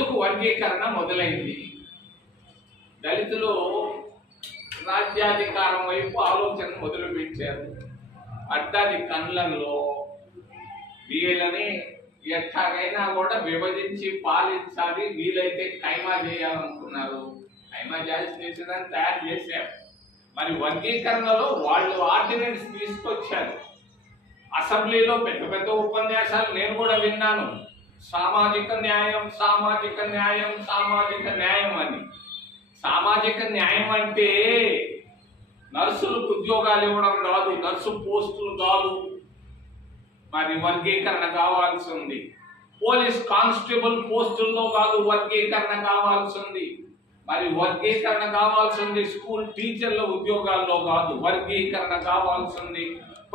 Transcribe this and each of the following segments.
ఎందుకు వర్గీకరణ మొదలైంది? దళితులు రాజ్యాధికారం వైపు ఆలోచన మొదలుపెట్టారు. అడ్డాది కండ్లంలో వీళ్ళని ఎట్లాగైనా కూడా విభజించి పాలించాలి, వీలైతే ఖైమా చేయాలనుకున్నారు. ఖైమా చేసేదాన్ని తయారు చేశారు. మరి వర్గీకరణలో వాళ్ళు ఆర్డినెన్స్ తీసుకొచ్చారు. అసెంబ్లీలో పెద్ద పెద్ద ఉపన్యాసాలు నేను కూడా విన్నాను. సామాజిక న్యాయం, సామాజిక న్యాయం, సామాజిక న్యాయం అని. సామాజిక న్యాయం అంటే నర్సులకు ఉద్యోగాలు ఇవ్వడం కాదు, నర్సు పోస్టులు కాదు. మరి వర్గీకరణ కావాల్సి ఉంది. పోలీస్ కానిస్టేబుల్ పోస్టుల్లో కాదు, వర్గీకరణ కావాల్సి ఉంది. మరి వర్గీకరణ కావాల్సి ఉంది స్కూల్ టీచర్ల ఉద్యోగాల్లో కాదు, వర్గీకరణ కావాల్సి ఉంది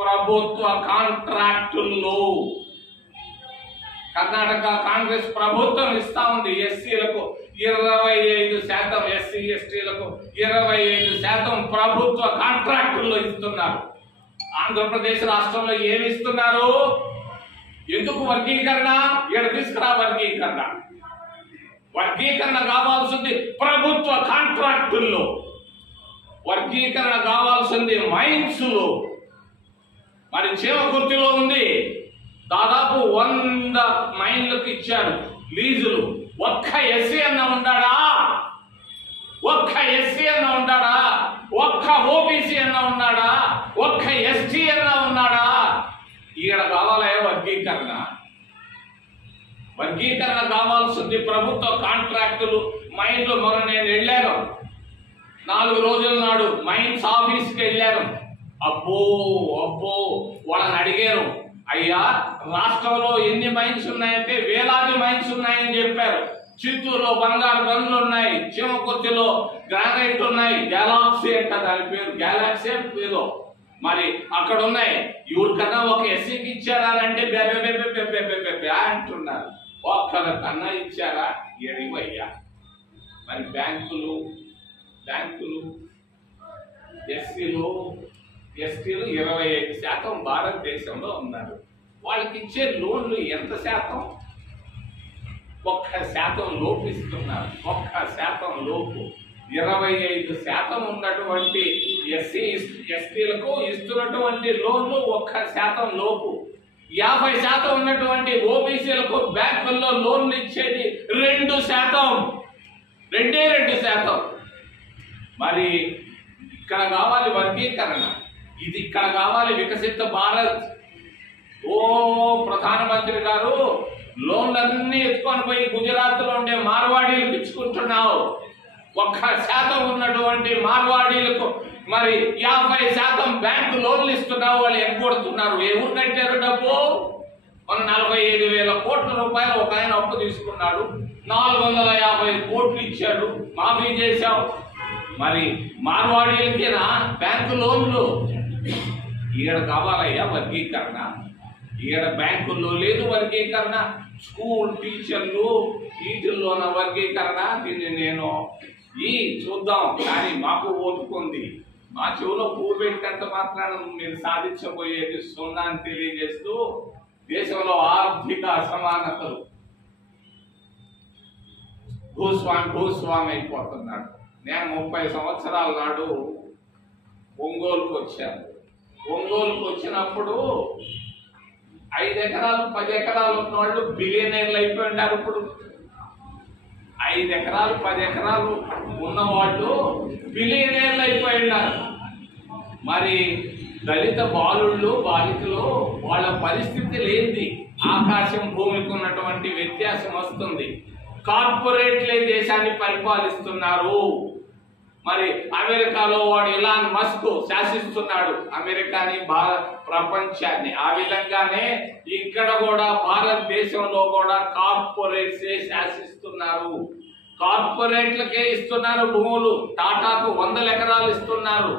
ప్రభుత్వ కాంట్రాక్టుల్లో. కర్ణాటక కాంగ్రెస్ ప్రభుత్వం ఇస్తా ఉంది ఎస్సీలకు 25%, ఎస్సీ ఎస్టీలకు 25% ప్రభుత్వ కాంట్రాక్టుల్లో ఇస్తున్నారు. ఆంధ్రప్రదేశ్ రాష్ట్రంలో ఏమి ఇస్తున్నారు? ఎందుకు వర్గీకరణ? ఇక్కడ తీసుకురా వర్గీకరణ. వర్గీకరణ కావాల్సింది ప్రభుత్వ కాంట్రాక్టుల్లో, వర్గీకరణ కావాల్సింది మైన్స్ లో. మరి చీమకుర్తిలో ఉంది, దాదాపు 100 మైన్లకు ఇచ్చారు లీజులు. ఒక్క ఎస్సీ అన్న ఉన్నాడా? ఒక్క ఎస్సీ అన్న ఉన్నాడా? ఒక్క ఓబీసీ అన్న ఉన్నాడా? ఒక్క ఎస్టీ అన్న ఉన్నాడా? ఇక్కడ కావాలే వర్గీకరణ. వర్గీకరణ కావాల్సింది ప్రభుత్వ కాంట్రాక్టులు, మైన్లు. మొన్న నేను వెళ్ళాను, 4 రోజుల నాడు మైన్స్ ఆఫీస్కి వెళ్ళాను. అబ్బో అబ్బో వాళ్ళని అడిగారు, అయ్యా రాష్ట్రంలో ఎన్ని మైన్స్ ఉన్నాయంటే వేలాది మైన్స్ ఉన్నాయని చెప్పారు. చిత్తూరులో బంగారు గనులు ఉన్నాయి, చీమకుర్తిలో గ్రానైట్ ఉన్నాయి, గ్యాలాక్సీ అంట దాని పేరు, గ్యాలాక్సీ ఏదో మరి అక్కడ ఉన్నాయి. ఎవరికన్నా ఒక ఎస్సీకి ఇచ్చారా అంటే అంటున్నారు. ఒక్కరి కన్నా ఇచ్చారా? ఎడివయ్యా. మరి బ్యాంకులు ఎస్సీలు ఎస్టీలు 25% భారతదేశంలో ఉన్నారు. వాళ్ళకి ఇచ్చే లోన్లు ఎంత శాతం? 1% లోపు ఇస్తున్నారు. 1% లోపు 25% ఉన్నటువంటి ఎస్సీ ఎస్టీలకు ఇస్తున్నటువంటి లోన్లు 1% లోపు. 50% ఉన్నటువంటి ఓబీసీలకు బ్యాంకుల్లో లోన్లు ఇచ్చేది 2%. 2%. మరి ఇక్కడ కావాలి వర్గీకరణ, ఇది ఇక్కడ కావాలి వికసిత భారత్. ఓ ప్రధానమంత్రి గారు లోన్లన్నీ ఎత్తుకొని పోయి గుజరాత్ లో ఉండే మార్వాడీలకు ఇచ్చుకుంటున్నావు. 1% ఉన్నటువంటి మార్వాడీలకు మరి 50% బ్యాంకు లోన్లు ఇస్తున్నావు. వాళ్ళు ఎగ్గొడుతున్నారు. ఎవరు కట్టారు డబ్బు? 45,000 కోట్ల రూపాయలు ఒక ఆయన అప్పు తీసుకున్నాడు, 450 కోట్లు ఇచ్చాడు, మాఫీ చేశావు. మరి మార్వాడీలకి బ్యాంకు లోన్లు. ఈడ కావాలయ్యా వర్గీకరణ. ఈడ బ్యాంకుల్లో లేదు వర్గీకరణ, స్కూల్ టీచర్లు వీటిల్లోన వర్గీకరణ. దీన్ని నేను చూద్దాం, కానీ మాకు ఓటుకుంది. మా చెవులో పువ్వు పెట్టినంత మాత్రాన మీరు సాధించబోయేది సున్నా అని తెలియజేస్తూ, దేశంలో ఆర్థిక అసమానతలు భూస్వామి అయిపోతున్నాడు. నేను 30 సంవత్సరాల నాడు ఒంగోలుకు వచ్చాను. ఒంగోలుకు వచ్చినప్పుడు 5 ఎకరాలు 10 ఎకరాలు ఉన్న వాళ్ళు బిలియనర్లు అయిపోయి ఉన్నారు. ఇప్పుడు 5 ఎకరాలు 10 ఎకరాలు ఉన్నవాళ్ళు బిలియనర్లు అయిపోయి ఉన్నారు. మరి దళిత బాలుళ్ళు బాలికలు వాళ్ళ పరిస్థితి లేనిది. ఆకాశం భూమికి ఉన్నటువంటి వ్యత్యాసం వస్తుంది. కార్పొరేట్లే దేశాన్ని పరిపాలిస్తున్నారు. మరి అమెరికాలో వాడు ఇలాన్ మస్క్ శాసిస్తున్నాడు అమెరికాని, ప్రపంచాన్ని. ఆ విధంగానే ఇక్కడ కూడా భారతదేశంలో కూడా కార్పొరేట్సే శాసిస్తున్నారు. కార్పొరేట్లకే ఇస్తున్నారు భూములు. టాటాకు 100 ఎకరాలు ఇస్తున్నారు.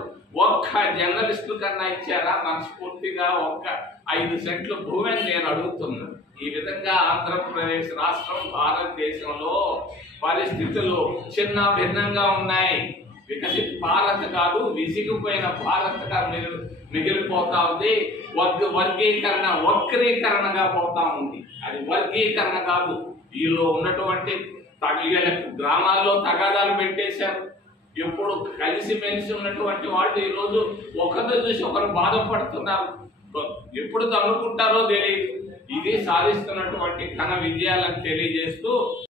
ఒక్క జర్నలిస్టు కన్నా ఇచ్చారా? మనస్ఫూర్తిగా 5 సెంట్ల భూమి అని నేను అడుగుతున్నాను. ఈ విధంగా ఆంధ్రప్రదేశ్ రాష్ట్రం భారతదేశంలో పరిస్థితులు చిన్న భిన్నంగా ఉన్నాయి. వికసిత భారత్ కాదు, విసిగిపోయిన భారత్గా మిగిలిపోతా ఉంది. వక్రీకరణగా పోతా ఉంది. అది వర్గీకరణ కాదు. వీళ్ళు ఉన్నటువంటి గ్రామాల్లో తగాదాలు పెట్టేశారు. ఎప్పుడు కలిసిమెలిసి ఉన్నటువంటి వాళ్ళు ఈరోజు ఒకరిని చూసి ఒకరు బాధపడుతున్నారు. ఎప్పుడు తన్నుకుంటారో తెలియదు. ఇది సాధిస్తున్నటువంటి ఘన విజయాలను తెలియజేస్తూ